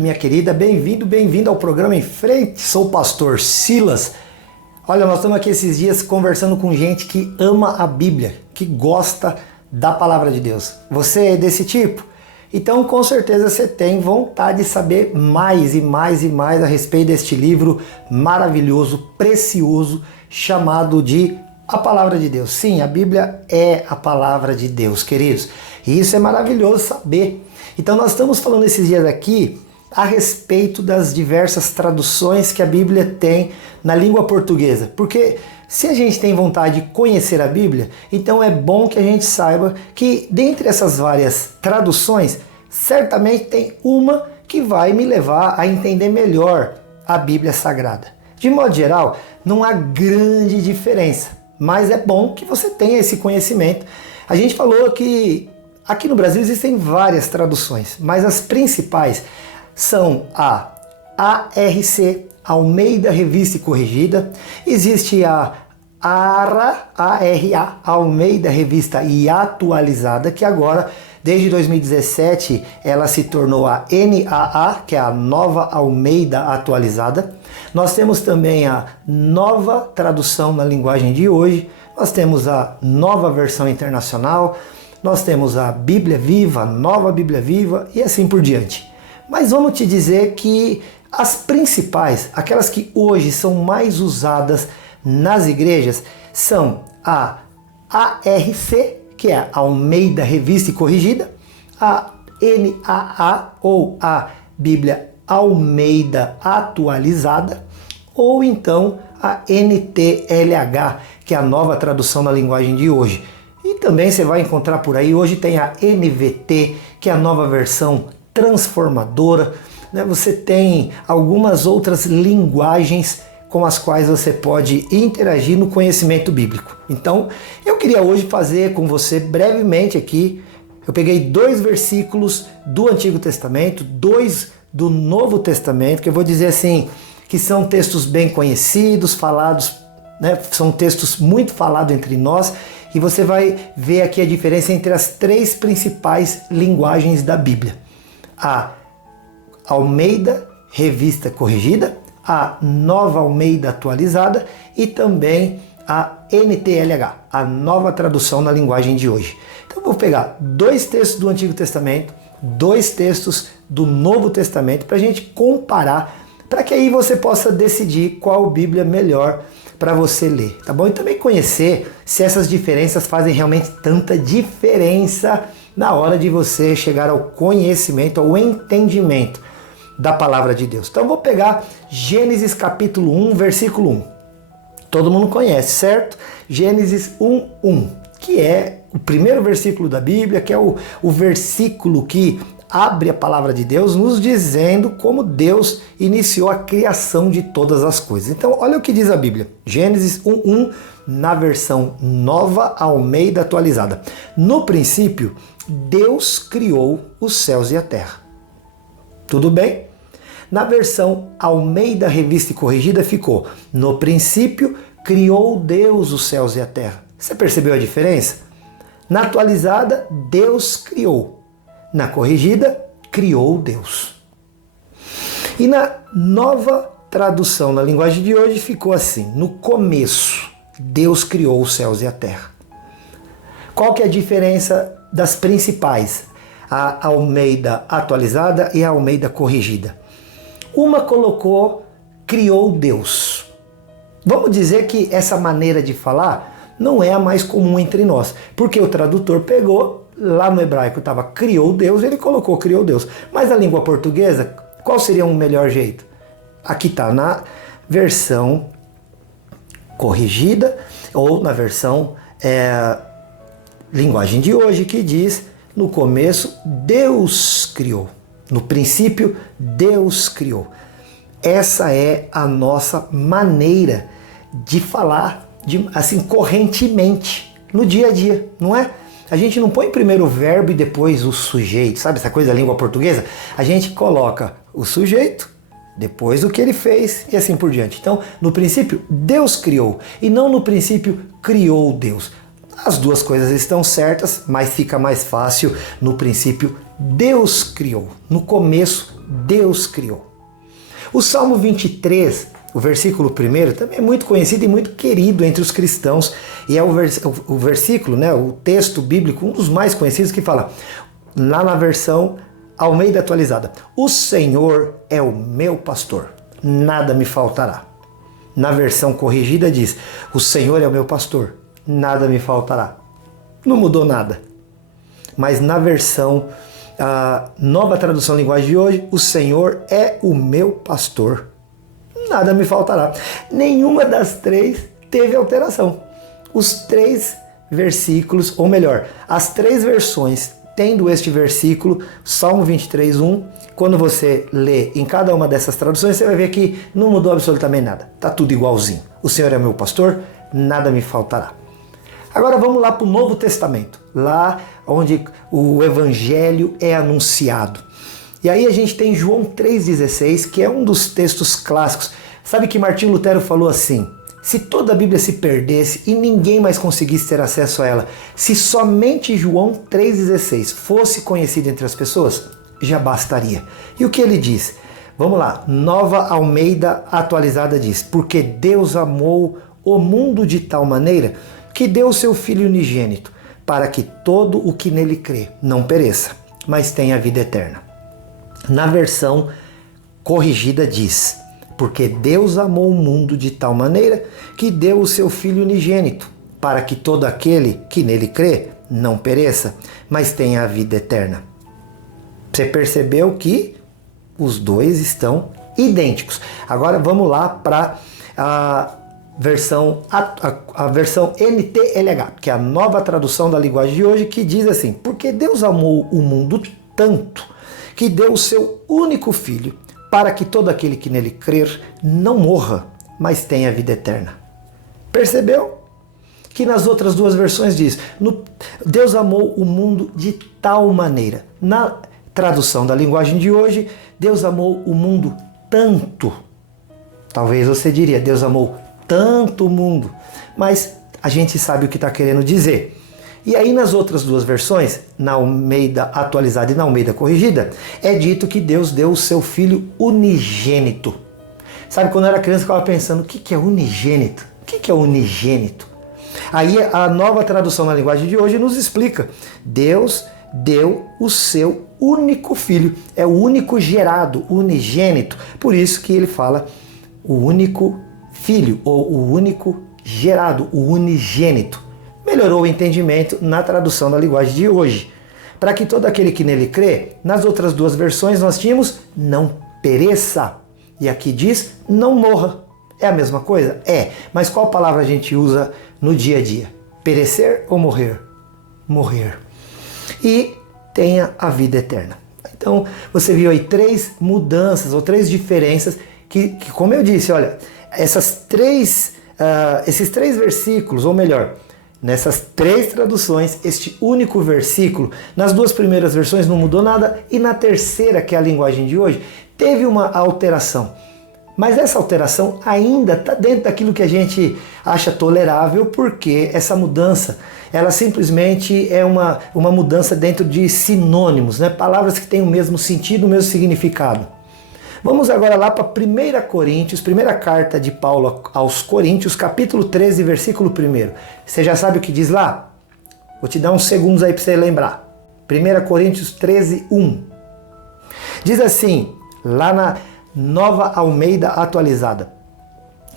querido, minha querida, bem-vindo ao programa Em Frente. Sou o pastor Silas. Olha, nós estamos aqui esses dias conversando com gente que ama a Bíblia, que gosta da palavra de Deus. Você é desse tipo? Então, com certeza você tem vontade de saber mais e mais e mais a respeito deste livro maravilhoso, precioso, chamado de A Palavra de Deus. Sim, a Bíblia é a Palavra de Deus, queridos. E isso é maravilhoso saber. Então nós estamos falando esses dias aqui a respeito das diversas traduções que a Bíblia tem na língua portuguesa. Porque se a gente tem vontade de conhecer a Bíblia, então é bom que a gente saiba que dentre essas várias traduções, certamente tem uma que vai me levar a entender melhor a Bíblia Sagrada. De modo geral, não há grande diferença, mas é bom que você tenha esse conhecimento. A gente falou que aqui no Brasil existem várias traduções, mas as principais são a ARC, Almeida Revista e Corrigida, existe a ARA, Almeida Revista e Atualizada, que agora, desde 2017, ela se tornou a NAA, que é a Nova Almeida Atualizada. Nós temos também a Nova Tradução na Linguagem de Hoje, nós temos a Nova Versão Internacional, nós temos a Bíblia Viva, a Nova Bíblia Viva e assim por diante. Mas vamos te dizer que as principais, aquelas que hoje são mais usadas nas igrejas, são a ARC, que é a Almeida Revista e Corrigida, a NAA, ou a Bíblia Almeida Atualizada, ou então a NTLH, que é a Nova Tradução na Linguagem de Hoje. E também você vai encontrar por aí, hoje tem a NVT, que é a Nova Versão Transformadora. Você tem algumas outras linguagens com as quais você pode interagir no conhecimento bíblico. Então, eu queria hoje fazer com você brevemente aqui, eu peguei 2 versículos do Antigo Testamento, 2 do Novo Testamento, que eu vou dizer assim, que são textos bem conhecidos, falados, são textos muito falados entre nós, e você vai ver aqui a diferença entre as 3 principais linguagens da Bíblia. A Almeida Revista Corrigida, a Nova Almeida Atualizada e também a NTLH, a Nova Tradução na Linguagem de Hoje. Então eu vou pegar 2 textos do Antigo Testamento, 2 textos do Novo Testamento para a gente comparar, para que aí você possa decidir qual Bíblia melhor para você ler, tá bom? E também conhecer se essas diferenças fazem realmente tanta diferença na hora de você chegar ao conhecimento, ao entendimento da palavra de Deus. Então vou pegar Gênesis capítulo 1, versículo 1. Todo mundo conhece, certo? Gênesis 1:1, que é o primeiro versículo da Bíblia, que é o versículo que abre a palavra de Deus, nos dizendo como Deus iniciou a criação de todas as coisas. Então, olha o que diz a Bíblia. Gênesis 1:1, na versão Nova Almeida Atualizada. No princípio, Deus criou os céus e a terra. Tudo bem? Na versão Almeida Revista e Corrigida ficou: no princípio, criou Deus os céus e a terra. Você percebeu a diferença? Na atualizada, Deus criou. Na corrigida, criou Deus. E na Nova Tradução na Linguagem de Hoje ficou assim: no começo, Deus criou os céus e a terra. Qual que é a diferença das principais? A Almeida Atualizada e a Almeida Corrigida. Uma colocou, criou Deus. Vamos dizer que essa maneira de falar não é a mais comum entre nós, porque o tradutor pegou, lá no hebraico estava criou Deus, ele colocou criou Deus. Mas na língua portuguesa, qual seria um melhor jeito? Aqui está na versão corrigida, ou na versão Linguagem de Hoje, que diz: no começo Deus criou. No princípio Deus criou. Essa é a nossa maneira de falar, assim, correntemente, no dia a dia, não é? A gente não põe primeiro o verbo e depois o sujeito, sabe essa coisa da língua portuguesa? A gente coloca o sujeito, depois o que ele fez e assim por diante. Então, no princípio, Deus criou, e não no princípio, criou Deus. As duas coisas estão certas, mas fica mais fácil no princípio, Deus criou. No começo, Deus criou. O Salmo 23, o versículo 1, também é muito conhecido e muito querido entre os cristãos. E é o versículo, né, o texto bíblico, um dos mais conhecidos, que fala, lá na versão Almeida atualizada, o Senhor é o meu pastor, nada me faltará. Na versão corrigida diz, o Senhor é o meu pastor, nada me faltará. Não mudou nada. Mas na versão Nova Tradução Linguagem de hoje, o Senhor é o meu pastor, nada me faltará. Nenhuma das três teve alteração. Os três versículos, ou melhor, as três versões tendo este versículo, Salmo 23:1, quando você lê em cada uma dessas traduções, você vai ver que não mudou absolutamente nada. Está tudo igualzinho. O Senhor é meu pastor, nada me faltará. Agora vamos lá para o Novo Testamento, lá onde o Evangelho é anunciado. E aí a gente tem João 3,16, que é um dos textos clássicos. Sabe que Martinho Lutero falou assim, se toda a Bíblia se perdesse e ninguém mais conseguisse ter acesso a ela, se somente João 3,16 fosse conhecido entre as pessoas, já bastaria. E o que ele diz? Vamos lá, Nova Almeida Atualizada diz, porque Deus amou o mundo de tal maneira que deu o seu Filho unigênito, para que todo o que nele crê não pereça, mas tenha vida eterna. Na versão corrigida diz, porque Deus amou o mundo de tal maneira que deu o seu Filho unigênito, para que todo aquele que nele crê não pereça, mas tenha a vida eterna. Você percebeu que os dois estão idênticos. Agora vamos lá para a versão NTLH, que é a nova tradução da linguagem de hoje, que diz assim, porque Deus amou o mundo tanto que deu o seu único Filho, para que todo aquele que nele crer não morra, mas tenha vida eterna. Percebeu? Que nas outras duas versões diz, Deus amou o mundo de tal maneira. Na tradução da linguagem de hoje, Deus amou o mundo tanto. Talvez você diria, Deus amou tanto o mundo. Mas a gente sabe o que está querendo dizer. E aí nas outras duas versões, na Almeida Atualizada e na Almeida Corrigida, é dito que Deus deu o seu Filho unigênito. Sabe, quando eu era criança eu ficava pensando, o que é unigênito? O que é unigênito? Aí a nova tradução na linguagem de hoje nos explica. Deus deu o seu único Filho. É o único gerado, unigênito. Por isso que ele fala o único Filho, ou o único gerado, o unigênito. Melhorou o entendimento na tradução da linguagem de hoje. Para que todo aquele que nele crê, nas outras duas versões nós tínhamos não pereça. E aqui diz não morra. É a mesma coisa? É. Mas qual palavra a gente usa no dia a dia? Perecer ou morrer? Morrer. E tenha a vida eterna. Então você viu aí três mudanças ou três diferenças que como eu disse, olha, esses três versículos, ou melhor, nessas três traduções, este único versículo, nas duas primeiras versões não mudou nada e na terceira, que é a linguagem de hoje, teve uma alteração. Mas essa alteração ainda está dentro daquilo que a gente acha tolerável, porque essa mudança, ela simplesmente é uma mudança dentro de sinônimos, né? Palavras que têm o mesmo sentido, o mesmo significado. Vamos agora lá para 1 Coríntios, primeira carta de Paulo aos Coríntios, capítulo 13, versículo 1. Você já sabe o que diz lá? Vou te dar uns segundos aí para você lembrar. 1 Coríntios 13, 1. Diz assim, lá na Nova Almeida Atualizada.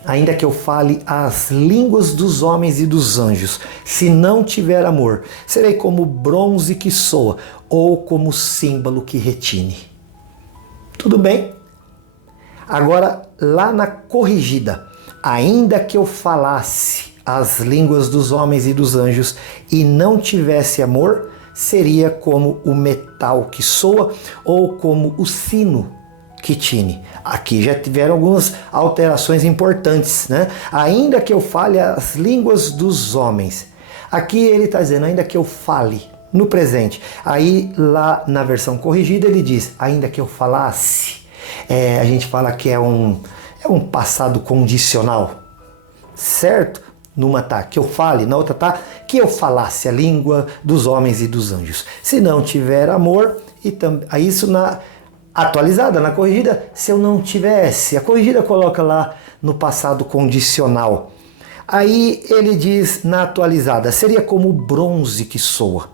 Ainda que eu fale as línguas dos homens e dos anjos, se não tiver amor, serei como bronze que soa ou como símbolo que retine. Tudo bem? Agora, lá na corrigida, ainda que eu falasse as línguas dos homens e dos anjos e não tivesse amor, seria como o metal que soa ou como o sino que tine. Aqui já tiveram algumas alterações importantes, né? Ainda que eu fale as línguas dos homens. Aqui ele está dizendo, ainda que eu fale, no presente. Aí lá na versão corrigida ele diz, ainda que eu falasse. A gente fala que é um passado condicional, certo? Numa tá que eu fale, na outra tá que eu falasse a língua dos homens e dos anjos. Se não tiver amor, isso na atualizada, na corrigida, se eu não tivesse. A corrigida coloca lá no passado condicional. Aí ele diz na atualizada, seria como o bronze que soa.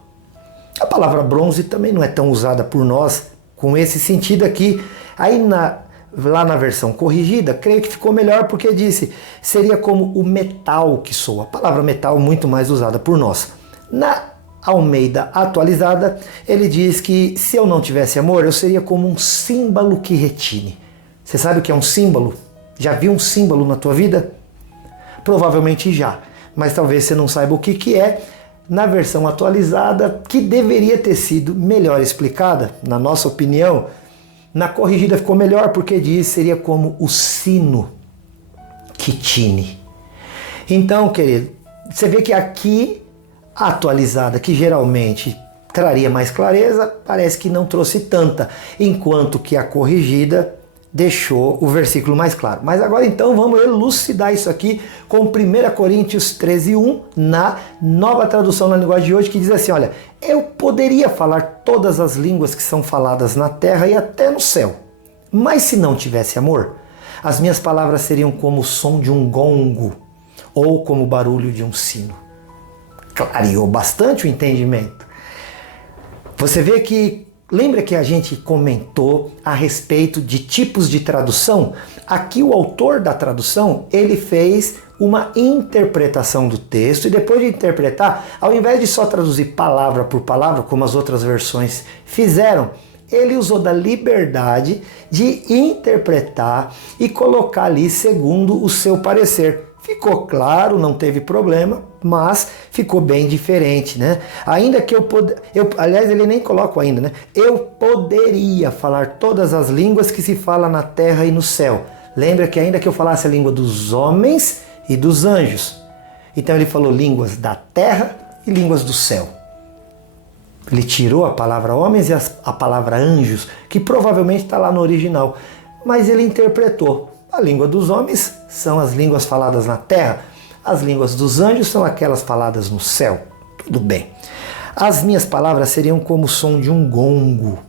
A palavra bronze também não é tão usada por nós com esse sentido aqui. Aí lá na versão corrigida, creio que ficou melhor porque disse, seria como o metal que soa. A palavra metal muito mais usada por nós. Na Almeida atualizada, ele diz que se eu não tivesse amor, eu seria como um símbolo que retine. Você sabe o que é um símbolo? Já viu um símbolo na tua vida? Provavelmente já, mas talvez você não saiba o que é. Na versão atualizada, que deveria ter sido melhor explicada, na nossa opinião, na corrigida ficou melhor porque diz seria como o sino que tine. Então, querido, você vê que aqui a atualizada, que geralmente traria mais clareza, parece que não trouxe tanta, enquanto que a corrigida deixou o versículo mais claro. Mas agora então vamos elucidar isso aqui com 1 Coríntios 13:1, na nova tradução na linguagem de hoje, que diz assim, olha, eu poderia falar todas as línguas que são faladas na terra e até no céu, mas se não tivesse amor, as minhas palavras seriam como o som de um gongo ou como o barulho de um sino. Clareou bastante o entendimento. Você vê que, lembra que a gente comentou a respeito de tipos de tradução? Aqui o autor da tradução, ele fez uma interpretação do texto e depois de interpretar, ao invés de só traduzir palavra por palavra, como as outras versões fizeram, ele usou da liberdade de interpretar e colocar ali segundo o seu parecer. Ficou claro, não teve problema, mas ficou bem diferente, né? Ainda que aliás, ele nem coloca ainda, né? Eu poderia falar todas as línguas que se fala na terra e no céu. Lembra que ainda que eu falasse a língua dos homens e dos anjos. Então ele falou línguas da terra e línguas do céu. Ele tirou a palavra homens e a palavra anjos, que provavelmente está lá no original. Mas ele interpretou. A língua dos homens são as línguas faladas na terra. As línguas dos anjos são aquelas faladas no céu. Tudo bem. As minhas palavras seriam como o som de um gongo.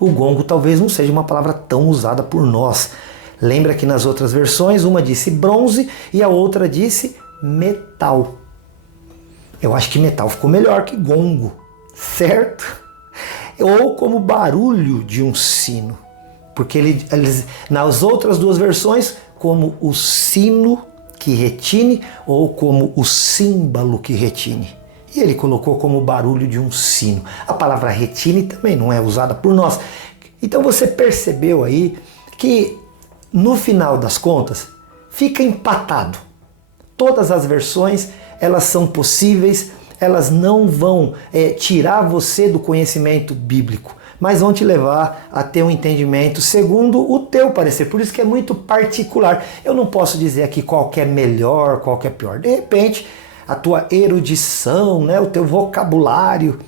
O gongo talvez não seja uma palavra tão usada por nós. Lembra que nas outras versões uma disse bronze e a outra disse metal. Eu acho que metal ficou melhor que gongo, certo? Ou como barulho de um sino. Porque eles, nas outras duas versões, como o sino que retine ou como o símbolo que retine. E ele colocou como barulho de um sino. A palavra retine também não é usada por nós. Então você percebeu aí que no final das contas fica empatado. Todas as versões elas são possíveis, elas não vão tirar você do conhecimento bíblico, mas vão te levar a ter um entendimento segundo o teu parecer. Por isso que é muito particular. Eu não posso dizer aqui qual que é melhor, qual que é pior. De repente, a tua erudição, né, o teu vocabulário,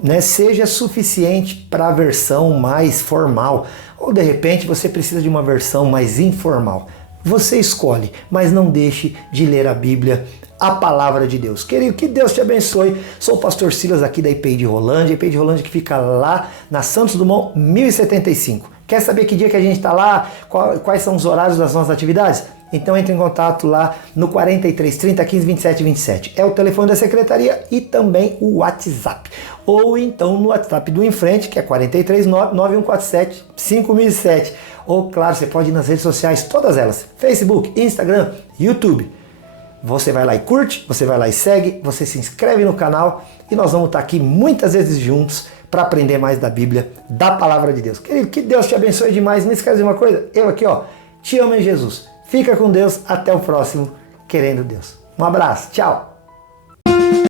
né, seja suficiente para a versão mais formal. Ou de repente você precisa de uma versão mais informal. Você escolhe, mas não deixe de ler a Bíblia, a palavra de Deus. Querido, que Deus te abençoe. Sou o pastor Silas aqui da IPI de Rolândia. IPI de Rolândia que fica lá na Santos Dumont 1075. Quer saber que dia que a gente está lá? Quais são os horários das nossas atividades? Então entre em contato lá no 43 30 15 27 27. É o telefone da secretaria e também o WhatsApp. Ou então no WhatsApp do Em Frente, que é 43 9147 5007. Ou claro, você pode ir nas redes sociais, todas elas. Facebook, Instagram, YouTube. Você vai lá e curte, você vai lá e segue, você se inscreve no canal e nós vamos estar aqui muitas vezes juntos para aprender mais da Bíblia, da Palavra de Deus. Querido, que Deus te abençoe demais. Não esquece de uma coisa, eu aqui te amo em Jesus. Fica com Deus, até o próximo, querendo Deus. Um abraço, tchau!